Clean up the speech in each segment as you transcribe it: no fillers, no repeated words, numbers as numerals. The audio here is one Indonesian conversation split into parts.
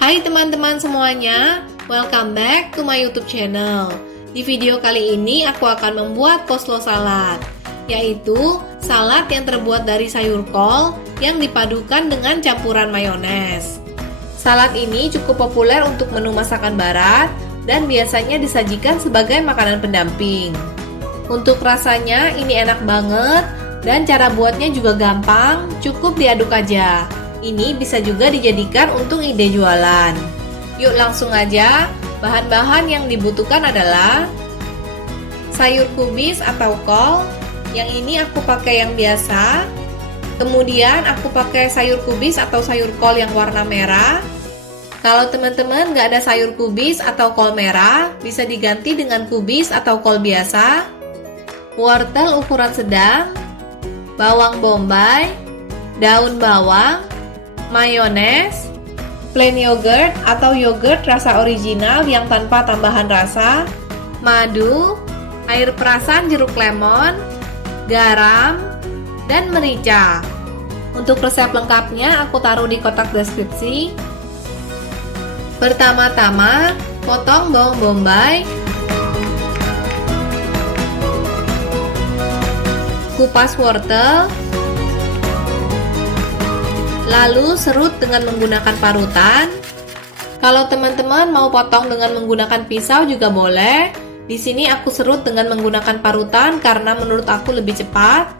Hai teman-teman semuanya, welcome back to my YouTube channel. Di video kali ini aku akan membuat coleslaw salad, yaitu salad yang terbuat dari sayur kol yang dipadukan dengan campuran mayones. Salad ini cukup populer untuk menu masakan barat dan biasanya disajikan sebagai makanan pendamping. Untuk rasanya ini enak banget dan cara buatnya juga gampang, cukup diaduk aja. Ini bisa juga dijadikan untuk ide jualan. Yuk langsung aja. Bahan-bahan yang dibutuhkan adalah sayur kubis atau kol. Yang ini aku pakai yang biasa. Kemudian aku pakai sayur kubis atau sayur kol yang warna merah. Kalau teman-teman nggak ada sayur kubis atau kol merah, bisa diganti dengan kubis atau kol biasa. Wortel ukuran sedang, bawang bombay, daun bawang, mayones, plain yogurt atau yogurt rasa original yang tanpa tambahan rasa, madu, air perasan jeruk lemon, garam, dan merica. Untuk resep lengkapnya aku taruh di kotak deskripsi. Pertama-tama, potong bawang bombay, kupas wortel, lalu serut dengan menggunakan parutan. Kalau teman-teman mau potong dengan menggunakan pisau juga boleh. Di sini aku serut dengan menggunakan parutan karena menurut aku lebih cepat.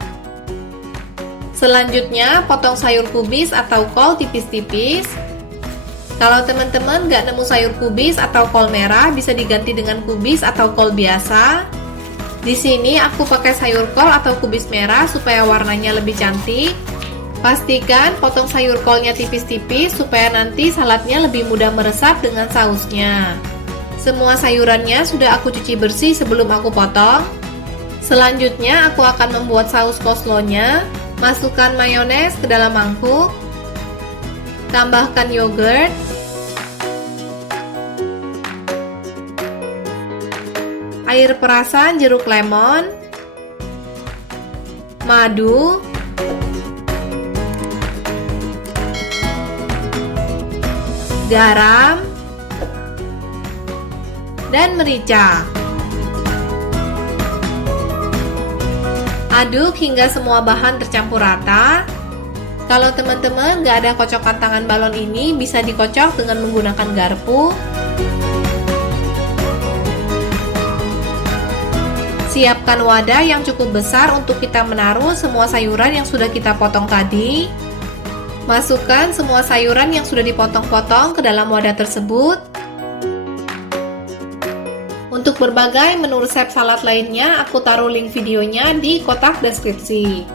Selanjutnya, potong sayur kubis atau kol tipis-tipis. Kalau teman-teman nggak nemu sayur kubis atau kol merah, bisa diganti dengan kubis atau kol biasa. Di sini aku pakai sayur kol atau kubis merah supaya warnanya lebih cantik. Pastikan potong sayur kolnya tipis-tipis supaya nanti saladnya lebih mudah meresap dengan sausnya. Semua sayurannya sudah aku cuci bersih sebelum aku potong. Selanjutnya aku akan membuat saus coleslawnya. Masukkan mayones ke dalam mangkuk. Tambahkan yogurt. Air perasan jeruk lemon. Madu. Garam, dan merica. Aduk hingga semua bahan tercampur rata. Kalau teman-teman nggak ada kocokan tangan balon ini, bisa dikocok dengan menggunakan garpu. Siapkan wadah yang cukup besar untuk kita menaruh semua sayuran yang sudah kita potong tadi. Masukkan semua sayuran yang sudah dipotong-potong ke dalam wadah tersebut. Untuk berbagai menu resep salad lainnya, aku taruh link videonya di kotak deskripsi.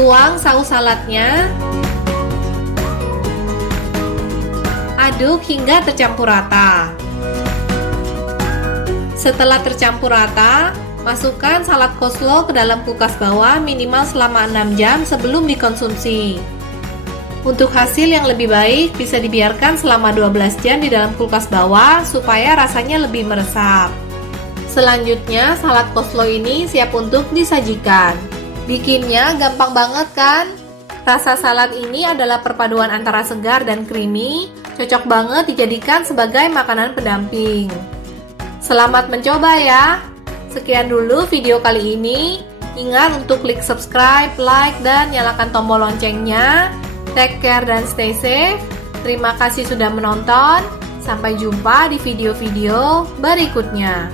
Tuang saus saladnya. Aduk hingga tercampur rata. Setelah tercampur rata, masukkan salad coleslaw ke dalam kulkas bawah minimal selama 6 jam sebelum dikonsumsi. Untuk hasil yang lebih baik, bisa dibiarkan selama 12 jam di dalam kulkas bawah supaya rasanya lebih meresap. Selanjutnya, salad coleslaw ini siap untuk disajikan. Bikinnya gampang banget kan? Rasa salad ini adalah perpaduan antara segar dan creamy, cocok banget dijadikan sebagai makanan pendamping. Selamat mencoba ya! Sekian dulu video kali ini. Ingat untuk klik subscribe, like, dan nyalakan tombol loncengnya. Take care dan stay safe. Terima kasih sudah menonton. Sampai jumpa di video-video berikutnya.